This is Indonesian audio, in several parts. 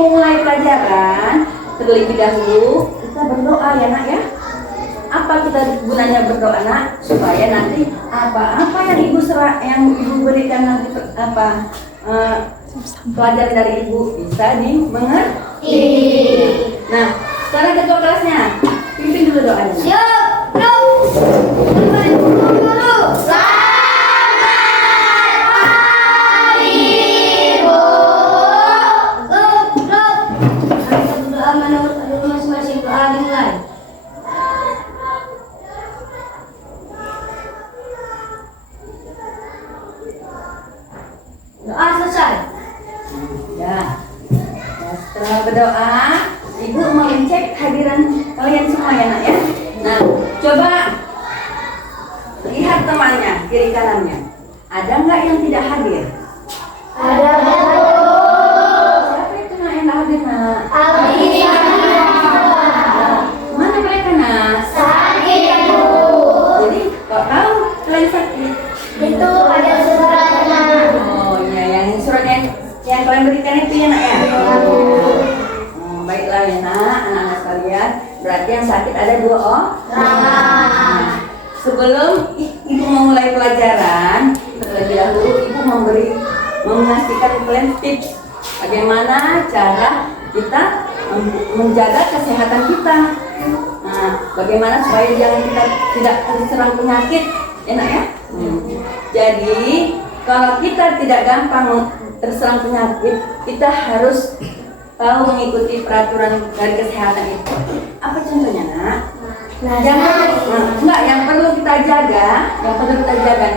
memulai pelajaran, terlebih dahulu kita berdoa ya nak ya. Apa kita gunanya berdoa nak? Supaya nanti apa-apa yang ibu berikan nanti pelajaran dari ibu bisa dimengerti. Nah, sekarang ketua kelasnya pimpin dulu doanya. Siap, bro. Doa selesai. Ya. Nah, setelah berdoa, ibu mau cek hadiran kalian semua ya nak ya. Nah, coba lihat temannya kiri kanannya. Ada nggak yang tidak hadir? Ada. Siapa itu nak yang nggak hadir nak? Abi. Mana mereka nak? Sakit, Bu. Jadi kok tahu kalian sakit? Itu ada suratnya. Oh iya, yang surat yang kalian berikan itu ya nak ya. Baiklah ya nak, anak-anak sekalian. Berarti yang sakit ada 2 orang. Sebelum ibu memulai pelajaran, terlebih dahulu ibu mengasihkan kalian tips bagaimana cara kita menjaga kesehatan kita. Nah, bagaimana supaya kita tidak terserang penyakit, enak ya? Jadi kalau kita tidak gampang terserang penyakit, kita harus tahu mengikuti peraturan dari kesehatan itu. Apa contohnya nak? Yang perlu kita jaga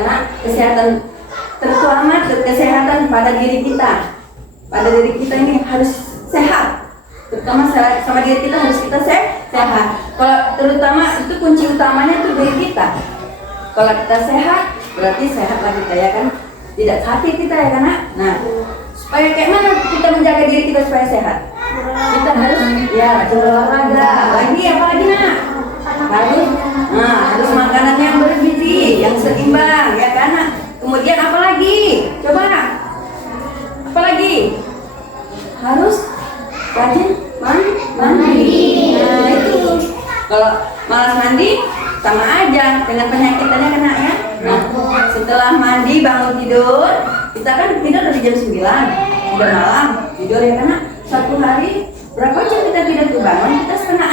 nak, kesehatan, terutama kesehatan pada diri kita. Pada diri kita ini harus sehat. Terutama sama diri kita harus kita sehat. Kalau terutama itu kunci utamanya itu diri kita. Kalau kita sehat, berarti sehatlah kita ya kan? Tidak sakit kita ya kan nak? Nah, supaya kayak mana kita menjaga diri kita supaya sehat? Kita harus ya olahraga. Apa lagi nak? Harus makanan yang bergizi, yang seimbang ya kan nak? Kemudian apa lagi? Coba apa lagi? Harus rajin mandi. Nah itu kalau malas mandi sama aja dengan penyakitnya kena ya. Nah setelah mandi bangun tidur, kita kan tidur dari jam 9 udah malam tidur ya kan nak? Satu hari berapa jam kita tidur tuh bangun? Kita setengah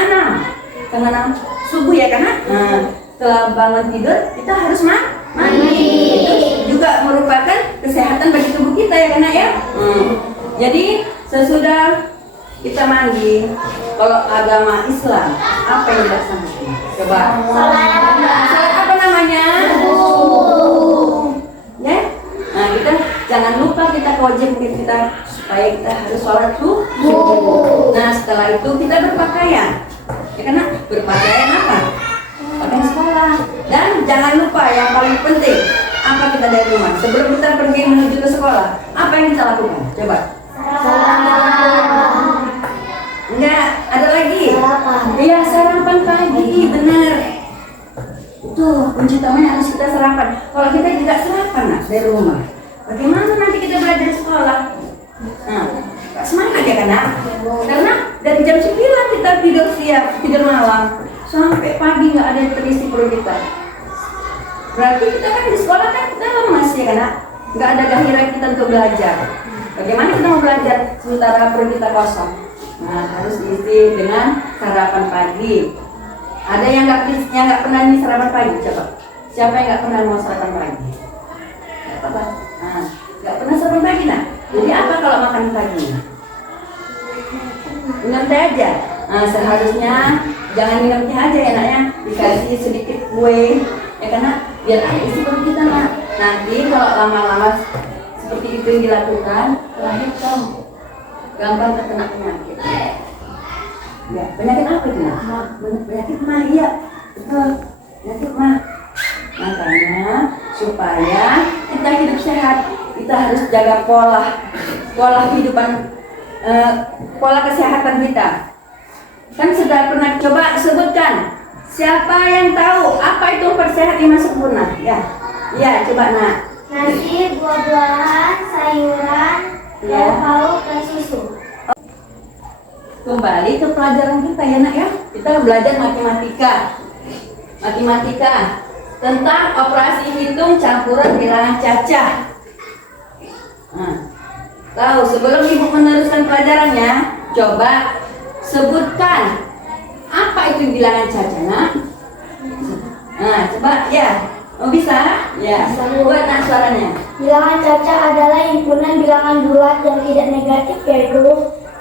6 subuh ya kan nak? Nah setelah bangun tidur kita harus mandi. Itu juga merupakan kesehatan bagi tubuh kita ya kan nak ya? Jadi sesudah kita mandi, kalau agama Islam apa yang dilaksanakan? Coba. Salat apa namanya? Ya. Nah kita jangan lupa kita kewajiban kita supaya kita harus sholat subuh. Nah setelah itu kita berpakaian. Ya karena berpakaian apa? Pakaian sekolah. Dan jangan lupa yang paling penting apa kita dari rumah sebelum kita pergi menuju ke sekolah. Apa yang kita lakukan? Coba. Enggak, ada lagi. Iya, sarapan pagi, benar. Itu kunci utamanya harus kita sarapan. Kalau kita tidak sarapan nak dari rumah, bagaimana nanti kita belajar di sekolah? Nah, semangat ya kan nak? Karena dari jam 9 kita tidur malam sampai pagi nggak ada yang terisi perut kita. Berarti kita kan di sekolah kan kita lemas ya kan nak? Nggak ada gairah kita untuk belajar. Bagaimana kita mau belajar sementara perut kita kosong? Nah, harus diisi dengan sarapan pagi. Ada yang nggak pernah nih sarapan pagi? Coba. Siapa yang nggak pernah mau sarapan pagi? Nggak apa-apa. Nah, nggak pernah sarapan pagi nah. Jadi apa kalau makan pagi? Minum teh aja. Nah, seharusnya jangan minum teh aja ya naknya. Dikasih sedikit kue. Ya karena biar isi perut kita nak. Nanti kalau lama-lama seperti itu yang dilakukan, terakhir kamu gampang terkena penyakit. Ya, penyakit apa itu? Penyakit mah, iya, betul. Penyakit mah. Makanya supaya kita hidup sehat, kita harus jaga pola kehidupan, pola kesehatan kita. Kan sudah pernah coba sebutkan. Siapa yang tahu apa itu persehat lima sempurna? Ya, coba nak. Nasi, buah-buahan, sayuran, lauk pauk dan susu. kembali ke pelajaran kita ya nak ya. Kita belajar matematika tentang operasi hitung campuran bilangan cacah. Nah, tahu sebelum ibu meneruskan pelajarannya, coba sebutkan apa itu bilangan cacah nak? Nah, coba ya. Oh bisa? Ya. Buat nak suaranya. Bilangan cacah adalah himpunan bilangan bulat yang tidak negatif, yaitu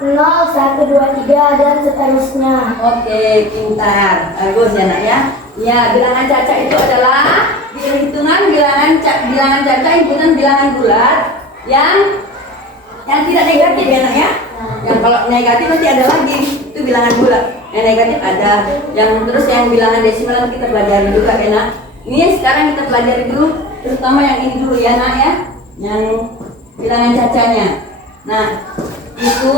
0, 1, 2, 3, dan seterusnya. Oke, pintar. Bagus ya nak ya. Ya, bilangan cacah itu adalah hitungan bilangan cacah himpunan bilangan bulat yang tidak negatif ya nak ya. Yang kalau negatif nanti ada lagi, itu bilangan bulat. Yang negatif ada. Yang terus yang bilangan desimal nanti kita pelajari juga ya nak. Ini sekarang kita pelajari dulu, terutama yang ini dulu ya nak ya, yang bilangan cacahnya. Nah, itu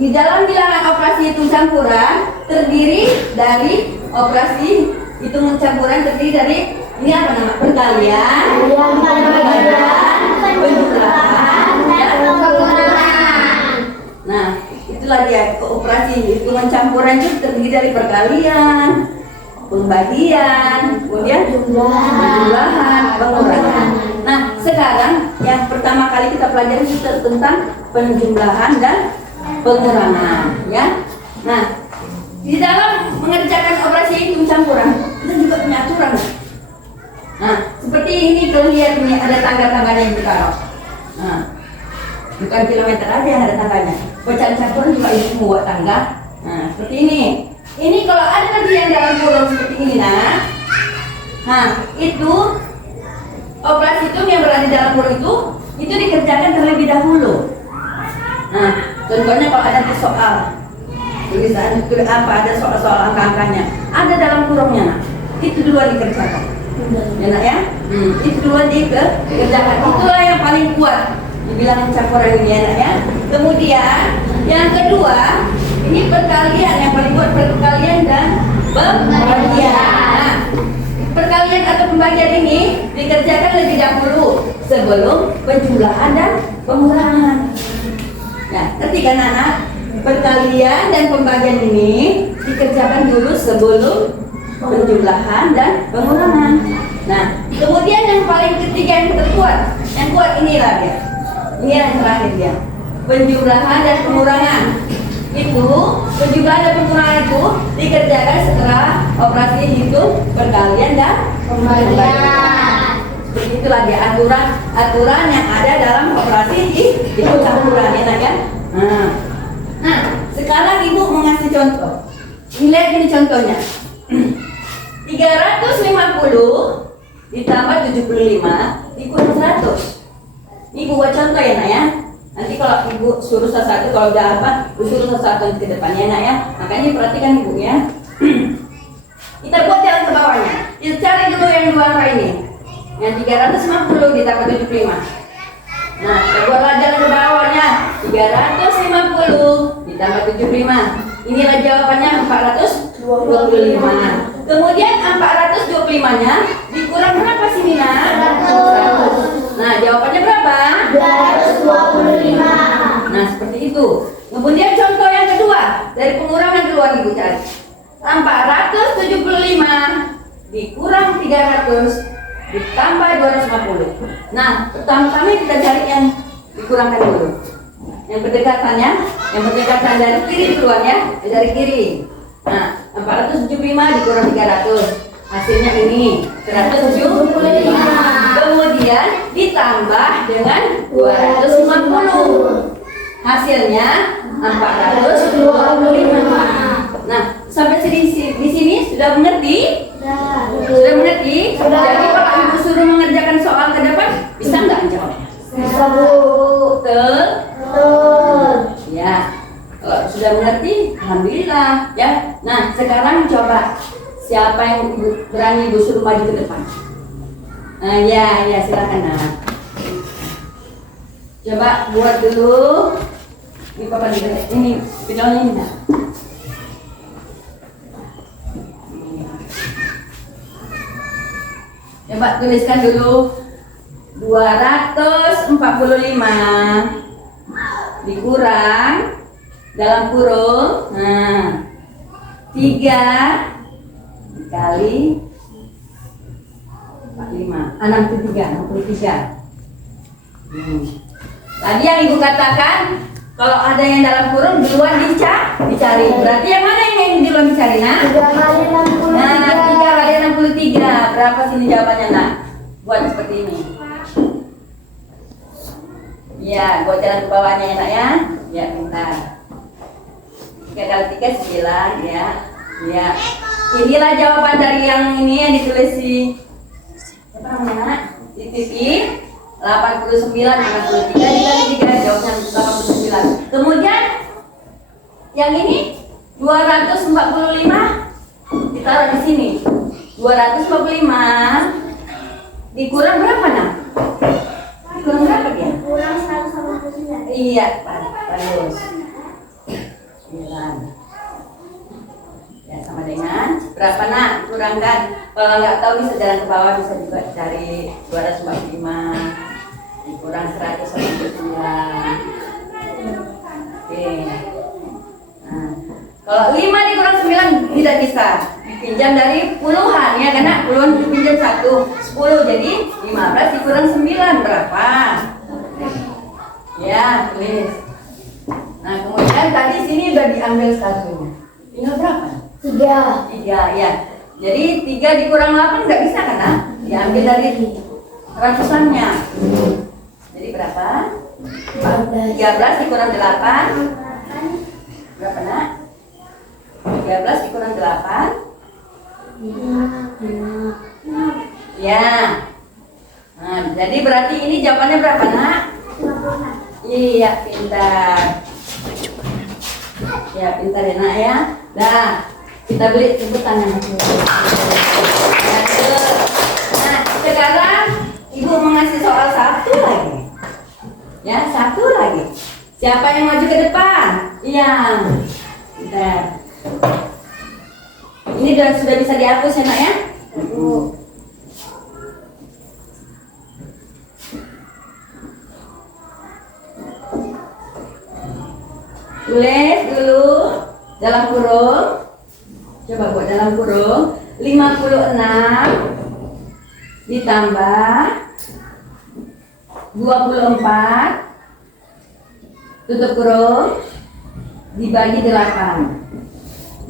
di dalam bilangan operasi hitung campuran terdiri dari operasi hitung campuran terdiri dari ini apa nama? Perkalian, penjumlahan, dan pengurangan. Nah, itulah dia operasi hitungan campuran itu terdiri dari perkalian, pembagian, kemudian penjumlahan, pengurangan. Nah, sekarang yang pertama kali kita pelajari itu tentang penjumlahan dan pengurangan, ya. Nah, di dalam mengerjakan operasi hitung campuran kita juga punya aturan. Nah, seperti ini kalau lihat ini ada tangga-tangganya yang ditaruh. Nah, bukan kilometer aja yang ada tangganya. Pecahan campuran juga ini membuat tangga. Nah, seperti ini. Ini kalau ada nanti yang dalam kurung seperti ini nah itu operasi hitung yang berada di dalam kurung itu dikerjakan terlebih dahulu. Nah, contohnya kalau ada soal tulisan itu apa, ada soal-soal angka-angkanya ada dalam kurungnya nah, itu duluan dikerjakan ya nak ya. Itu duluan dikerjakan, itulah yang paling kuat dibilang campuran ini ya nak ya. Kemudian yang kedua ini perkalian, yang paling kuat perkalian dan pembagian. Nah, perkalian atau pembagian ini dikerjakan lebih dahulu sebelum penjumlahan dan pengurangan. Nah, ketika anak perkalian dan pembagian ini dikerjakan dulu sebelum penjumlahan dan pengurangan. Nah, kemudian yang paling ketiga yang terkuat, yang kuat inilah dia. Ini yang terakhir dia, penjumlahan dan pengurangan. Itu penjumlahan dan pengurangan itu dikerjakan setelah operasi hitung perkalian dan pembagian. Seperti itulah dia aturan yang ada dalam operasi hitung campuran ya kan. Nah, sekarang ibu mau ngasih contoh. Lihat ini contohnya. 350 ditambah 75 dikurang 100. Ibu buat contoh ya nak ya. Nanti kalau ibu suruh satu, kalau udah apa, ibu suruh satu ke depannya nak ya. Makanya perhatikan ibu ya. Kita buat jalan ke bawahnya. Kita cari dulu yang dua angka ini. Yang 350 ditambah 75. Nah, kita buatlah jalan ke bawahnya. 350 ditambah 75. Inilah jawabannya 425. Kemudian 425-nya dikurang berapa sih Nina? 100. Nah, jawabannya berapa? 225. Nah, seperti itu. Kemudian contoh yang kedua, dari pengurangan keluar ibu cari. 475 dikurang 300 ditambah 250. Nah, pertama-tama kita cari yang dikurangkan dulu. Yang berdekatan dari kiri keluar ya, dari kiri. Nah, 475 dikurang 300. Hasilnya ini 175. Kemudian ditambah dengan 250. Hasilnya 425. Nah, sampai di sini sudah mengerti? Sudah mengerti? Jadi kalau ibu suruh mengerjakan soal ke depan, bisa nggak jawabnya? Bisa Bu. Betul? Betul. Ya. Kalau sudah mengerti, alhamdulillah ya. Nah, sekarang coba siapa yang berani ibu suruh maju ke depan? Nah, ya silakan nah. Coba buat dulu. Ini papa ini pedalnya ini nah. Coba tuliskan dulu 245 dikurang dalam kurung. Nah, 3 dikali 45, 63. Tadi yang ibu katakan, kalau ada yang dalam kurung duluan dicari. Berarti yang mana yang duluan dicari, nak? 3 kali 63. Nah, 3 kali 63. Berapa sini jawabannya, nak? Buat seperti ini. Ya, buat jalan ke bawahnya ya, nak ya. Ya, pintar. 3 kali 3 9 ya. Ya. Inilah jawaban dari yang ini yang ditulis si siapa namanya, nak? Si Titi. 89 63 dikali 3 jawabnya 89. Kemudian yang ini 245 ditaruh di sini. 245 dikurang berapa, nak? Dikurang berapa dia? Kurang 189. Iya, bagus. 9. Ya, sama dengan berapa, nak? Kurangkan. Kalau nggak tahu bisa jalan ke bawah, bisa juga cari 245 dikurang 189. Oke. Nah, kalau 5 dikurang 9 tidak bisa. Dipinjam dari puluhan ya, karena puluhan dipinjam 10 jadi 15 dikurang 9 berapa? Ya, tulis. Nah, kemudian tadi sini udah diambil satunya. Tinggal berapa? 3 ya. Jadi 3 dikurang 8 nggak bisa kan? Nah? Diambil dari ratusannya. Jadi berapa? 13 dikurang 8 berapa, nak? 13 dikurang 8 ya. Nah, jadi berarti ini jawabannya berapa, nak? Iya, pintar. Ya, pintar ya, nak ya. Nah, kita beli sebutan yang nah, sekarang ibu mengasih soal satu lagi. Ya, satu lagi. Siapa yang maju ke depan? Iya. Bentar. Ini sudah bisa dihapus ya, nak ya? Tulis dulu dalam kurung. Coba buat dalam kurung. 56 ditambah 24 tutup kurung dibagi 8.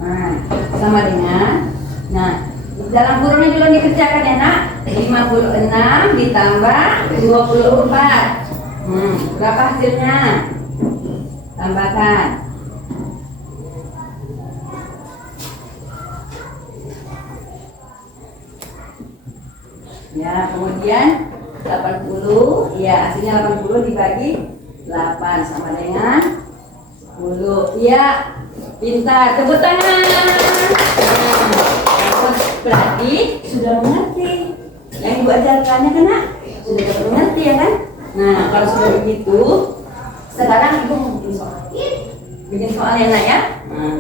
Nah, sama dengan, nah, dalam kurungnya dulu dikerjakan ya, nak. 56 ditambah 24. Berapa hasilnya? Tambahkan. Ya, kemudian 80, ya hasilnya 80 dibagi 8 sama dengan 10. Ya, pintar, tepuk tangan. Berarti sudah mengerti. Yang ibu ajarkannya kan, nak? Sudah dapat mengerti ya kan? Nah, kalau sudah begitu, sekarang ibu mau bikin soal. Bikin soal ya, nak ya? Nah,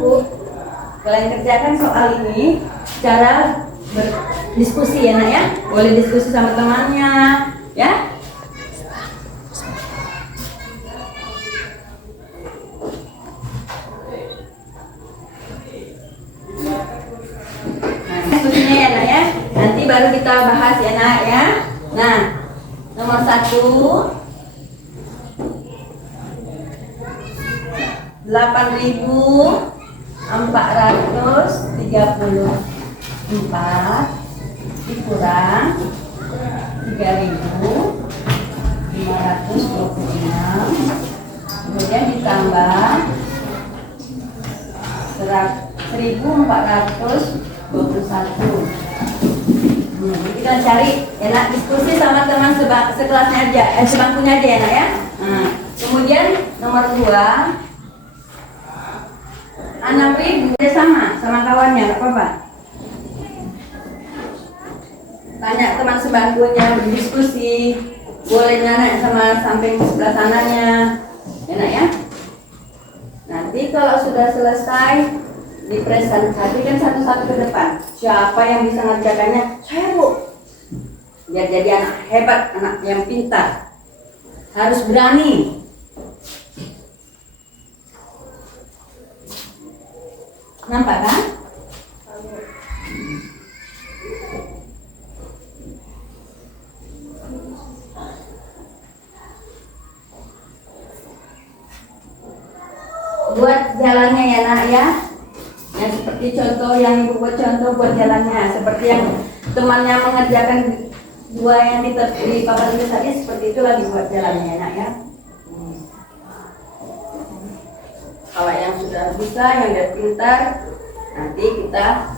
kalian kerjakan soal ini cara berdiskusi ya, nak ya. Boleh diskusi sama temannya ya. Nah, diskusinya ya, nak ya. Nanti baru kita bahas ya, nak ya. Nah, nomor 1 8.434 dikurang 3.526 kemudian ditambah 1.421. Kita cari enak diskusi sama teman sekelasnya aja, sebangkunya aja ya, nak ya. Kemudian nomor 2 6.000 sama kawannya, nggak apa-apa. Tanya teman sebangkunya, berdiskusi, boleh nanya sama samping sebelah sananya, enak ya. Nanti kalau sudah selesai dipresentasikan satu-satu ke depan. Siapa yang bisa mengerjakannya? Saya, Bu. Biar jadi anak hebat, anak yang pintar. Harus berani. Nampak kan? Buat jalannya ya nak ya. Yang seperti contoh yang ibu buat contoh buat jalannya. Seperti yang temannya mengerjakan dua yang di papan itu tadi, seperti itulah dibuat jalannya ya nak ya. Kalau yang sudah bisa, yang sudah pintar, nanti kita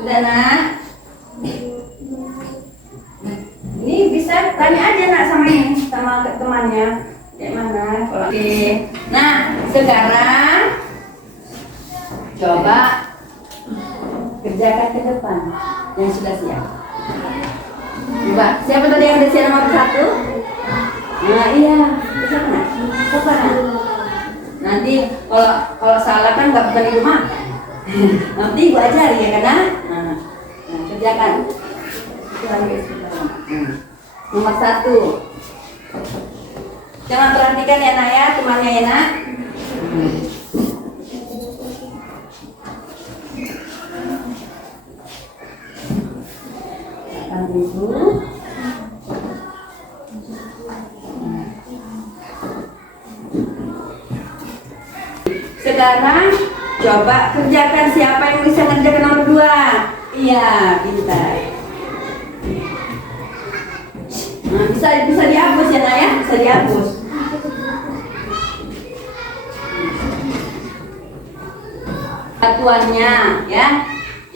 udah nak. Ini bisa tanya aja nak sama ini, sama temannya kayak mana. Oke. Nah sekarang coba kerjakan ke depan yang sudah siap. Coba siapa tadi yang udah siap nomor 1? Nah iya, siapa nak? Siapa nak? Nanti kalau salah kan nggak bukan ibu mak. Nanti ibu ajari ya kan? Nah, kerjakan. Nomor 1. Jangan perhatikan ya nak ya, temannya ya nak. Sekarang coba kerjakan siapa yang bisa ngerjakan nomor 2. Iya, pintar. Nah, bisa dihapus ya nak ya, bisa dihapus. Satuannya ya.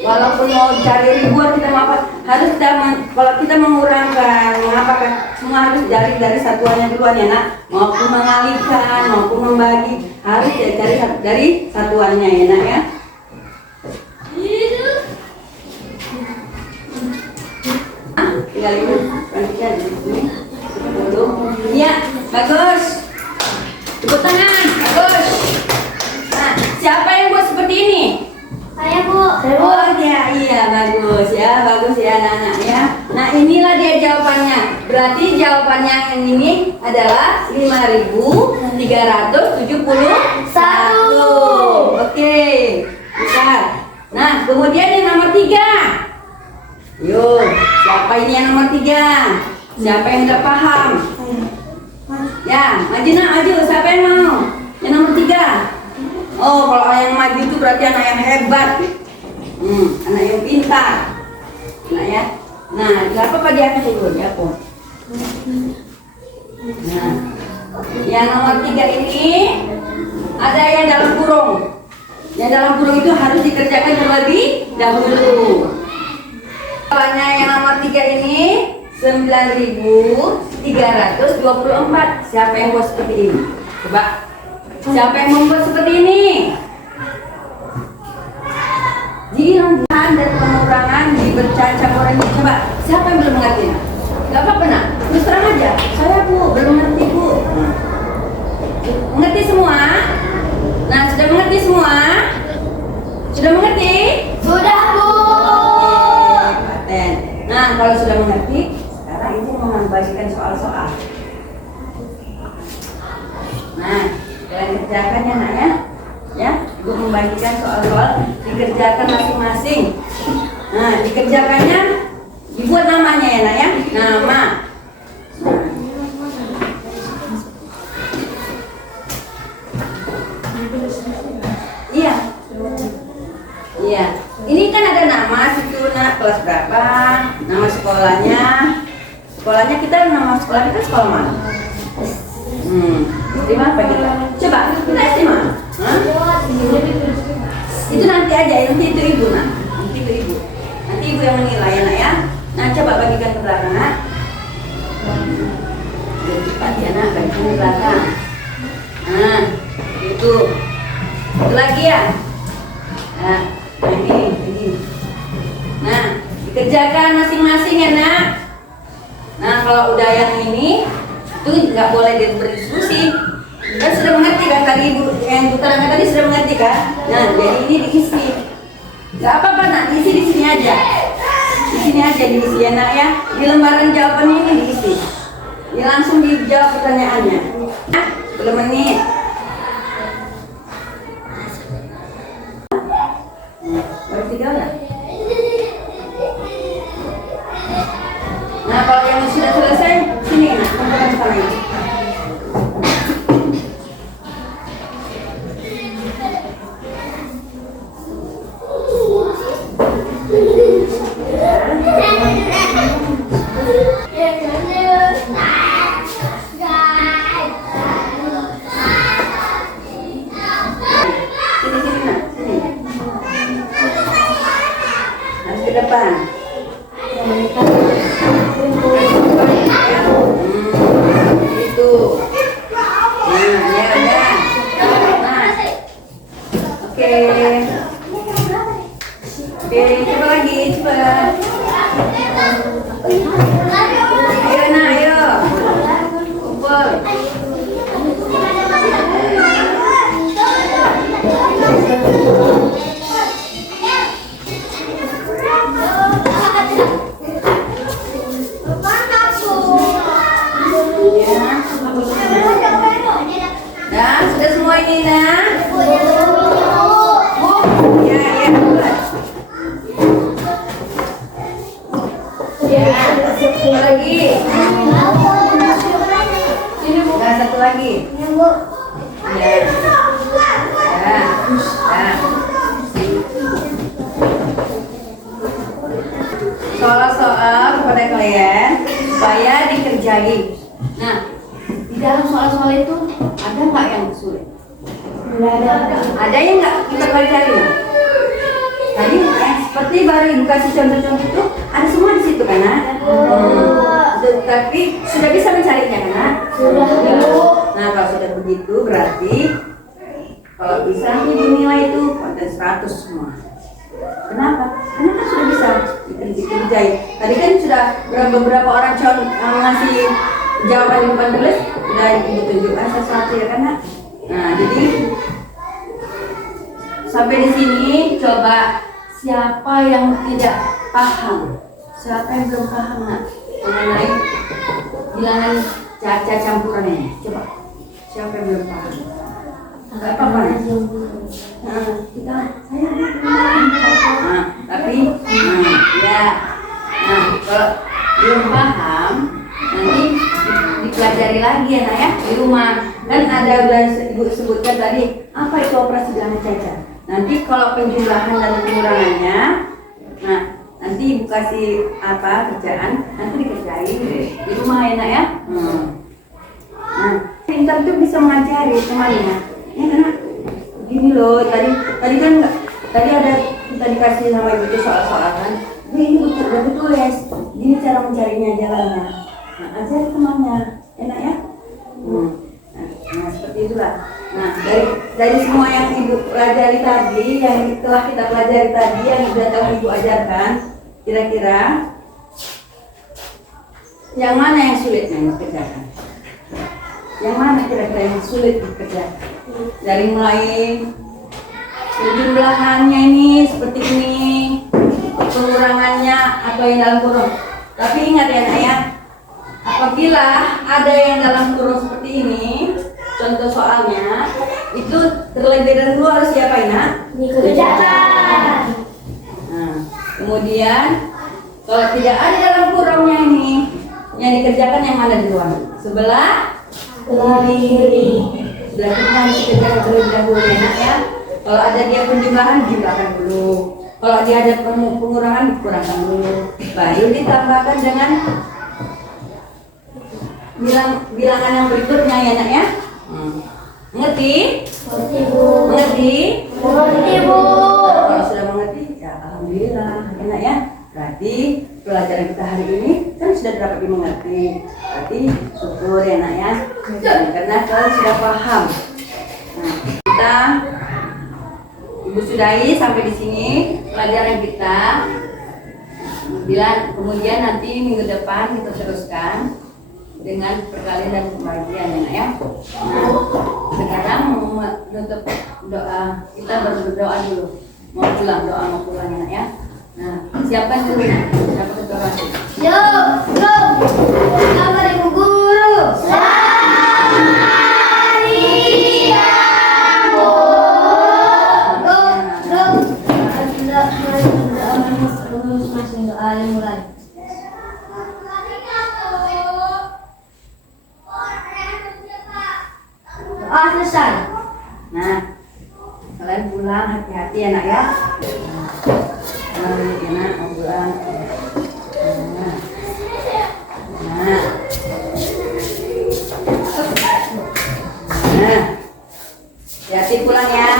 Walaupun mau cari ribuan kita mau apa, harus kalau kita mengurangkan mengapa semua harus dari satuannya duluan ya nak. Maupun mengalihkan maupun membagi harus dari satuannya ya nak ya. Tinggal ibu perhatikan di sini. Iya, bagus. Tepuk tangan, bagus. Nah, siapa yang buat seperti ini? Saya Bu. Oh iya bagus ya anak-anak ya. Nah inilah dia jawabannya. Berarti jawabannya yang ini adalah 5.371. Oke, bisa. Nah kemudian yang nomor 3. Yuk, siapa ini yang nomor 3? Siapa yang udah paham? Ya, maju nak, maju. Siapa yang mau? Yang nomor 3. Oh, kalau yang maju itu berarti anak yang hebat, anak yang pintar, nah ya. Nah, nggak apa-apa diangkat dulu, diangkat. Nah, yang nomor 3 ini ada yang dalam kurung. Yang dalam kurung itu harus dikerjakan terlebih dahulu. Soalnya yang nomor 3 ini 9.324. Siapa yang buat seperti ini? Coba. Siapa yang membuat seperti ini? Jilangkan dan pengurangan dibercaca orang ini. Coba, siapa yang belum mengerti? Gak apa-apa nak, terus terang aja. Saya Bu, belum mengerti Bu. Mengerti semua? Nah, sudah mengerti semua? Sudah mengerti? Sudah Bu. Paten. Nah, kalau sudah mengerti, sekarang ibu membagikan soal-soal. Nah, kalian kerjakan ya nak ya. Ya, ibu membagikan soal-soal dikerjakan masing-masing. Nah, dikerjakannya dibuat namanya ya nak ya. Nama. Iya. Iya. Ini kan ada nama situ nak, kelas berapa, nama sekolahnya. Sekolahnya kita, nama sekolah kita sekolah mana? Terima apa kita? Coba kita estimasi. Itu nanti aja, nanti itu ibu nak. Nanti itu ibu. Nanti ibu yang menilai ya nak ya. Nah coba bagikan ke belakang nak. Biar cepat ya nak, bagikan ke belakang. Nah itu lagi ya. Nah ini. Nah dikerjakan masing-masing ya nak. Nah kalau udah yang ini itu nggak boleh berdiskusi. Kan sudah mengerti kan tadi ibu yang terangkan tadi sudah mengerti kan. Nah jadi ini diisi. Gak apa-apa nak, diisi di sini aja. Di sini aja diisi ya nak ya. Di lembaran jawaban ini diisi. Ya langsung dijawab pertanyaannya. Nah, 10 menit. Baru 3 udah. Nah kalau yang sudah selesai, sini nak, kumpulkan sana ini. Ke depan. Itu. Nah, ya udah. Nah. Oke. Oke, coba lagi, coba. Ayo nak, ayo. Kumpul. Nah, sudah semua ini nah. Ya, ya, buat. Ya, satu lagi. Nah, satu lagi. Ya. Ya. Ya. Soal-soal kepada kalian supaya dikerjain. Nah, di dalam soal-soal itu ada nggak yang sulit? Ada yang nggak kita pelajari? Nah? Tadi seperti baru ibu kasih contoh-contoh itu ada semua di situ kan? Tapi sudah bisa mencarinya kan? Sudah. Nah kalau sudah begitu berarti kalau bisa ibu nilai itu konten 100 semua. Kenapa? Karena kan sudah bisa dikerjain. Tadi kan sudah beberapa orang ngasih jawaban di depan tulis, sudah ibu tunjukkan sesuatu ya kan? Nah jadi sampai di sini coba siapa yang tidak paham, siapa yang belum paham nak mengenai bilangan caca campuran ini? Coba siapa yang belum paham? Enggak apa-apa. Nah, kita saya tapi ya. Nah, kalau belum paham nanti dipelajari lagi ya nak ya di rumah. Kan ada udah ibu sebutkan tadi apa itu operasi bilangan caca. Nanti kalau penjumlahan dan pengurangannya, nah nanti ibu kasih apa kerjaan, nanti dikerjain di rumah ya nak ya. Nah, pintar itu bisa mengajari temannya. Ya kan? Gini loh, tadi kan ada kita dikasih sama ibu itu soal-soal kan. Ini udah tulis, gini cara mencarinya jalannya. Nah, ajari temannya, enak ya? Nah, seperti itulah. Nah, dari semua yang ibu pelajari tadi, yang telah kita pelajari tadi, yang sudah tahu ibu ajarkan, kira-kira yang mana yang sulit yang dikerjakan? Yang mana kira-kira yang sulit dikerjakan? Dari mulai jumlahannya ini seperti ini, pengurangannya atau yang dalam kurung. Tapi ingat ya nak ya, apabila ada yang dalam kurung seperti ini, contoh soalnya itu terlebih dahulu harus diapain nak? Dikerjakan. Nah, kemudian kalau tidak ada dalam kurungnya ini, yang dikerjakan yang mana di luar? Sebelah kiri. Sebelah kiri harus dikerjakan terlebih dahulu ya nak ya. Kalau ada dia penjumlahan, jumlahkan dulu. Kalau dia ada pengurangan, kurangkan dulu. Baru ditambahkan dengan bilangan yang berikutnya ya nak ya. Mengerti? Mengerti, Bu. Mengerti? Mengerti, Bu. Kalau sudah mengerti, ya alhamdulillah, enak ya. Berarti pelajaran kita hari ini kan sudah dapat dimengerti. Berarti syukur ya nak ya. Karena kalian sudah paham. Nah, kita ibu sudahi sampai di sini pelajaran kita. Bila kemudian nanti minggu depan kita teruskan dengan perkalian dan pembagian ya nak ya. Nah, sekarang menutup doa, kita berdoa dulu. Mau pulang, doa mau pulang ya, nak, ya. Nah, siapkan dulu. Siapa ketua bangku? Yuk, yuk. Selamat Ibu Guru. Doa selesai. Nah, kalian pulang hati-hati ya, nak, ya. Pulang dulu ya, nak, mau pulang. Nah, nah, nah, hati-hati pulang ya.